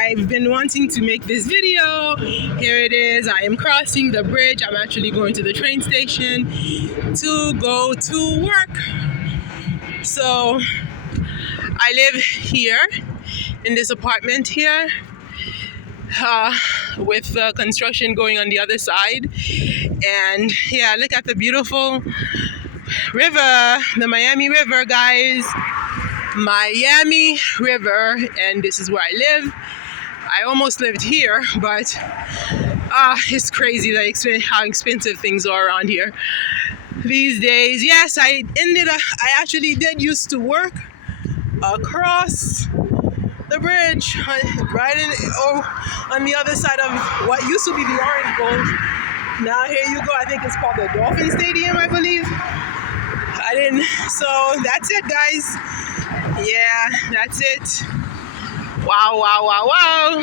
I've been wanting to make this video. Here it is. I am crossing the bridge. I'm actually going to the train station to go to work. So I live here in this apartment here with construction going on the other side. And yeah, look at the beautiful river, the Miami River, guys. Miami River, and this is where I live. I almost lived here, but it's crazy how expensive things are around here these days. Yes, I actually did used to work across the bridge, on the other side of what used to be the Orange Bowl. Now here you go. I think it's called the Dolphin Stadium, I believe. So that's it, guys. Yeah, that's it. Wow.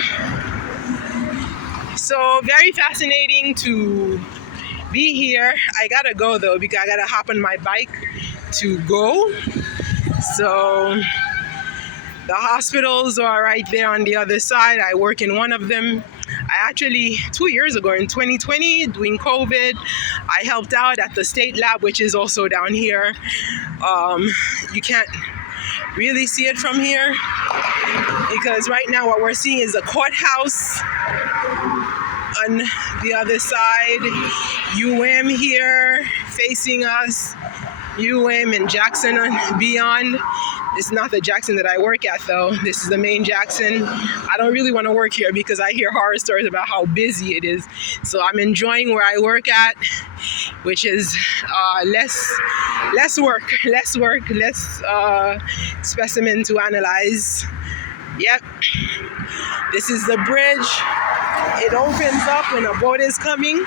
So very fascinating to be here. I gotta go though, because I gotta hop on my bike to go. So the hospitals are right there on the other side. I work in one of them. I actually, 2 years ago in 2020, during COVID, I helped out at the state lab, which is also down here. You can't really see it from here because right now what we're seeing is the courthouse on the other side. UM here facing us. UM and Jackson beyond. It's not the Jackson that I work at though. This is the main Jackson. I don't really want to work here because I hear horror stories about how busy it is. So I'm enjoying where I work at, which is less work, less specimen to analyze. Yep. This is the bridge. It opens up when a boat is coming,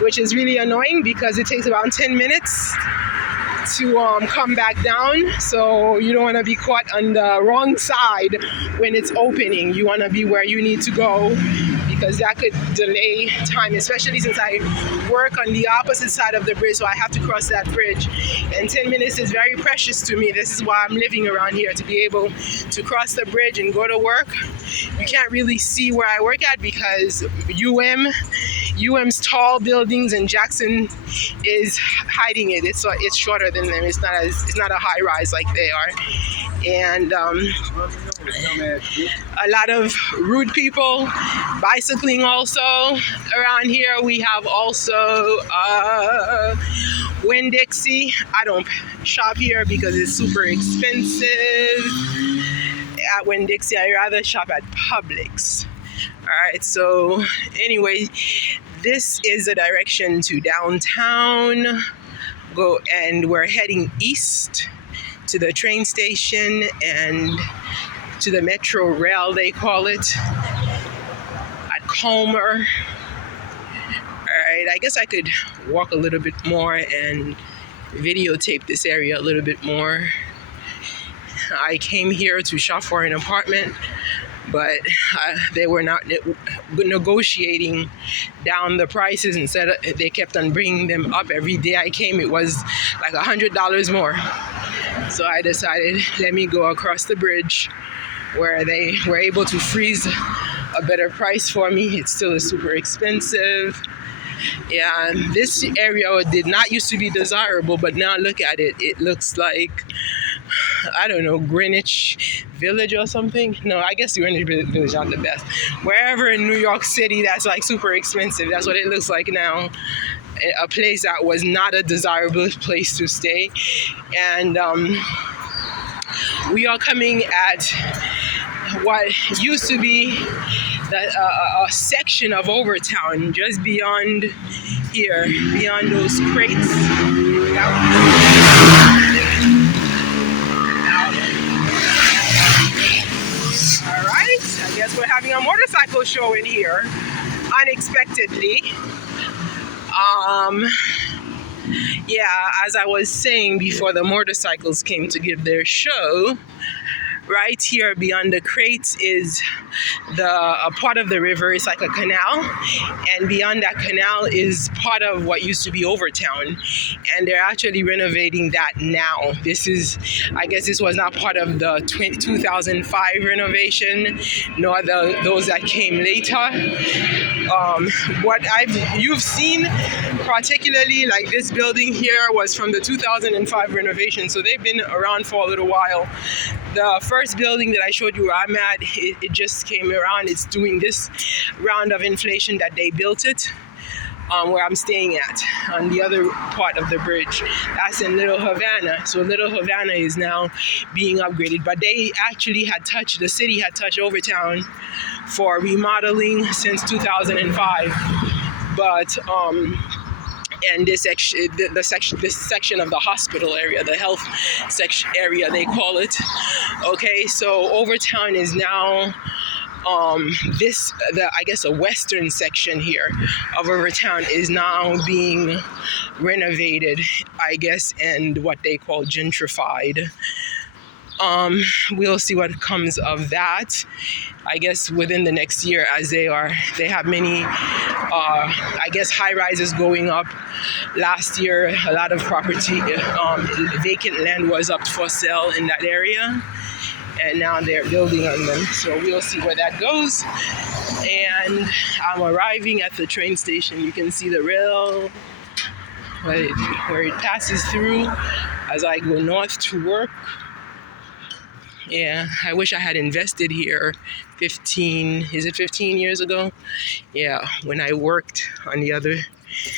which is really annoying because it takes about 10 minutes to come back down. So you don't want to be caught on the wrong side when it's opening. You want to be where you need to go because that could delay time, especially since I work on the opposite side of the bridge, so I have to cross that bridge. And 10 minutes is very precious to me. This is why I'm living around here, to be able to cross the bridge and go to work. You can't really see where I work at because UM's tall buildings and Jackson is hiding it. It's shorter than them. It's not a high rise like they are. And a lot of rude people bicycling also around here. We have also Winn-Dixie. I don't shop here because it's super expensive. At Winn-Dixie, I rather shop at Publix. Alright, so anyway, this is the direction to downtown. And we're heading east to the train station and to the Metro Rail, they call it, at Comer. Alright, I guess I could walk a little bit more and videotape this area a little bit more. I came here to shop for an apartment, but they were not negotiating down the prices. Instead, they kept on bringing them up. Every day I came, it was like $100 more. So I decided, let me go across the bridge where they were able to freeze a better price for me. It still is super expensive. Yeah, this area did not used to be desirable, but now look at it. It looks like, I don't know, Greenwich Village or something. No, I guess Greenwich Village is not the best. Wherever in New York City that's like super expensive, that's what it looks like now. A place that was not a desirable place to stay. And we are coming at what used to be a section of Overtown, just beyond here, beyond those crates. Alright, I guess we're having a motorcycle show in here, unexpectedly. Yeah, as I was saying before the motorcycles came to give their show, right here beyond the crates is a part of the river. It's like a canal, and beyond that canal is part of what used to be Overtown, and they're actually renovating that now. I guess this was not part of the 2005 renovation, nor those that came later. You've seen, particularly like this building here, was from the 2005 renovation, so they've been around for a little while. The first building that I showed you where I'm at, it just came around. It's doing this round of inflation that they built it. Where I'm staying at, on the other part of the bridge. That's in Little Havana. So Little Havana is now being upgraded. But the city had touched Overtown for remodeling since 2005. But and this section of the hospital area, the health section area, they call it. Okay, so Overtown is now I guess a western section here of Overtown is now being renovated, I guess, and what they call gentrified. We'll see what comes of that, I guess, within the next year, as they have many, I guess, high rises going up. Last year, a lot of property, vacant land was up for sale in that area, and now they're building on them. So we'll see where that goes. And I'm arriving at the train station. You can see the rail where it passes through as I go north to work. Yeah, I wish I had invested here 15 years ago? Yeah, when I worked on the other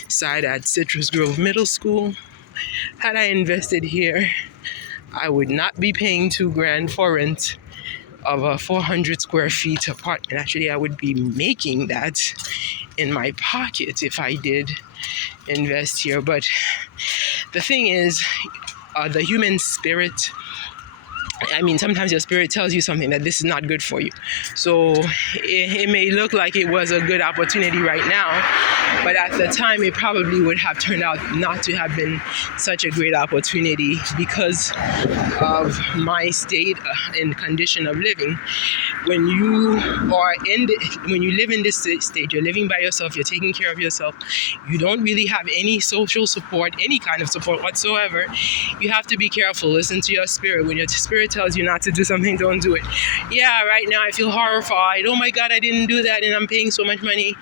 side at Citrus Grove Middle School. Had I invested here, I would not be paying $2,000 for rent of a 400 square feet apartment. Actually, I would be making that in my pocket if I did invest here. But the thing is, the human spirit, I mean, sometimes your spirit tells you something that this is not good for you. So it may look like it was a good opportunity right now, but at the time it probably would have turned out not to have been such a great opportunity because of my state and condition of living. When you live in this state, you're living by yourself, you're taking care of yourself, you don't really have any social support, any kind of support whatsoever. You have to be careful. Listen to your spirit. When your spirit tells you not to do something, don't do it. Yeah, right now I feel horrified. Oh my God, I didn't do that and I'm paying so much money.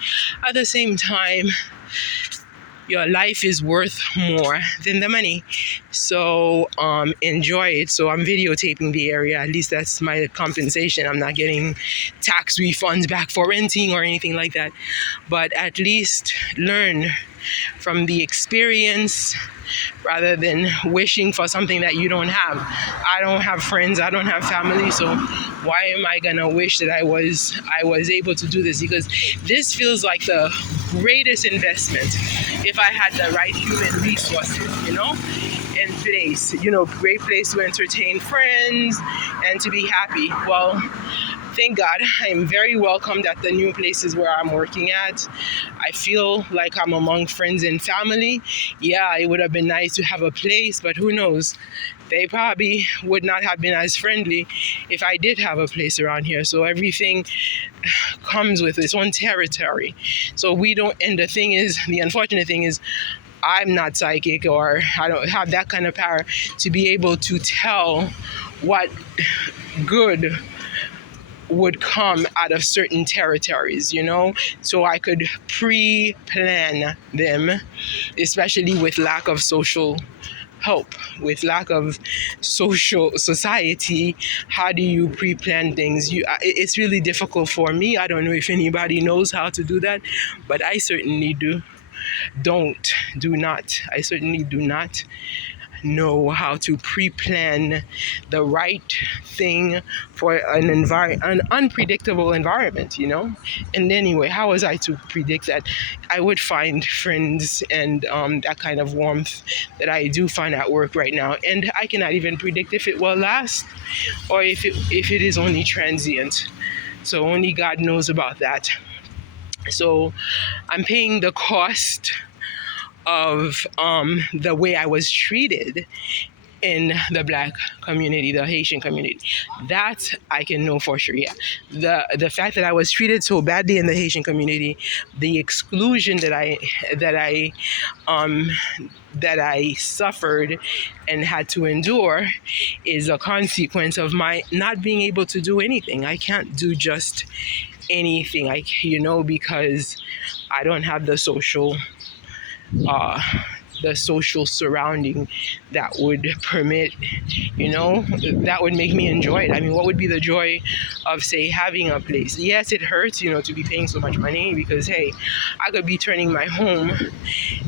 At the same time, your life is worth more than the money. So enjoy it. So I'm videotaping the area. At least that's my compensation. I'm not getting tax refunds back for renting or anything like that. But at least learn from the experience rather than wishing for something that you don't have. I don't have friends, I don't have family, so why am I gonna wish that I was able to do this? Because this feels like the greatest investment if I had the right human resources, in place, great place to entertain friends and to be happy. Well, thank God, I'm very welcomed at the new places where I'm working at. I feel like I'm among friends and family. Yeah, it would have been nice to have a place, but who knows? They probably would not have been as friendly if I did have a place around here. So everything comes with its own territory. So the unfortunate thing is, I'm not psychic, or I don't have that kind of power to be able to tell what good would come out of certain territories, so I could pre-plan them, especially with lack of social help, with lack of society. How do you pre-plan things? It's really difficult for me. I don't know if anybody knows how to do that, but I certainly I certainly do not know how to pre-plan the right thing for an unpredictable environment, And anyway, how was I to predict that I would find friends and that kind of warmth that I do find at work right now? And I cannot even predict if it will last or if it is only transient. So only God knows about that. So I'm paying the cost of the way I was treated in the black community, the Haitian community. That I can know for sure. Yeah, the fact that I was treated so badly in the Haitian community, the exclusion that I um that I suffered and had to endure, is a consequence of my not being able to do anything. I can't do just anything, because I don't have uh, the social surrounding that would permit, that would make me enjoy it. I mean, what would be the joy of, say, having a place? Yes, it hurts, to be paying so much money, because, hey, I could be turning my home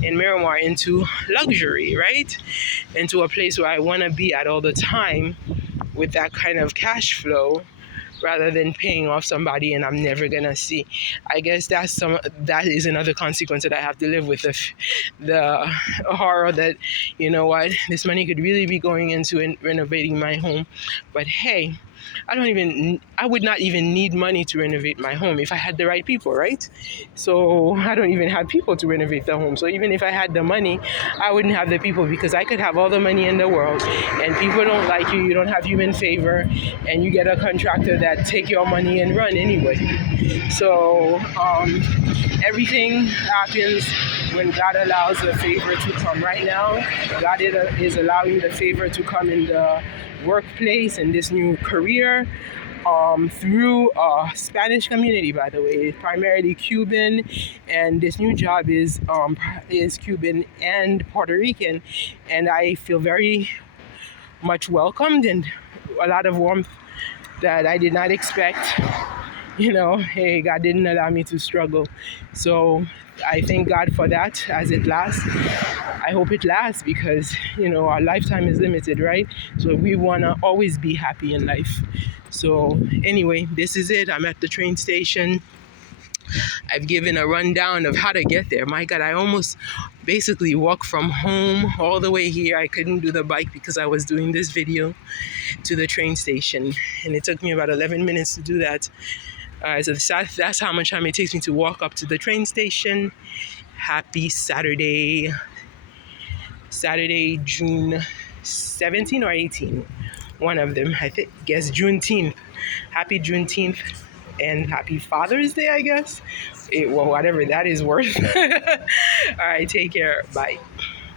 in Miramar into luxury, right? Into a place where I want to be at all the time with that kind of cash flow, rather than paying off somebody and I'm never gonna see. I guess that is another consequence that I have to live with, the horror that, this money could really be going into renovating my home. But hey, I would not even need money to renovate my home if I had the right people, right? So I don't even have people to renovate the home. So even if I had the money, I wouldn't have the people, because I could have all the money in the world and people don't like you, you don't have human favor, and you get a contractor that take your money and run anyway. So everything happens when God allows the favor to come. Right now, God is allowing the favor to come in the workplace and this new career, through a Spanish community, by the way, primarily Cuban, and this new job is Cuban and Puerto Rican, and I feel very much welcomed and a lot of warmth that I did not expect. Hey, God didn't allow me to struggle, so I thank God for that. As it lasts, I hope it lasts, because our lifetime is limited, right? So we want to always be happy in life. So anyway, this is it. I'm at the train station. I've given a rundown of how to get there. My God, I almost basically walked from home all the way here. I couldn't do the bike because I was doing this video, to the train station, and it took me about 11 minutes to do that. So that's how much time it takes me to walk up to the train station. Happy Saturday, June 17 or 18. One of them, guess Juneteenth. Happy Juneteenth and happy Father's Day, I guess. Whatever that is worth. All right, take care. Bye.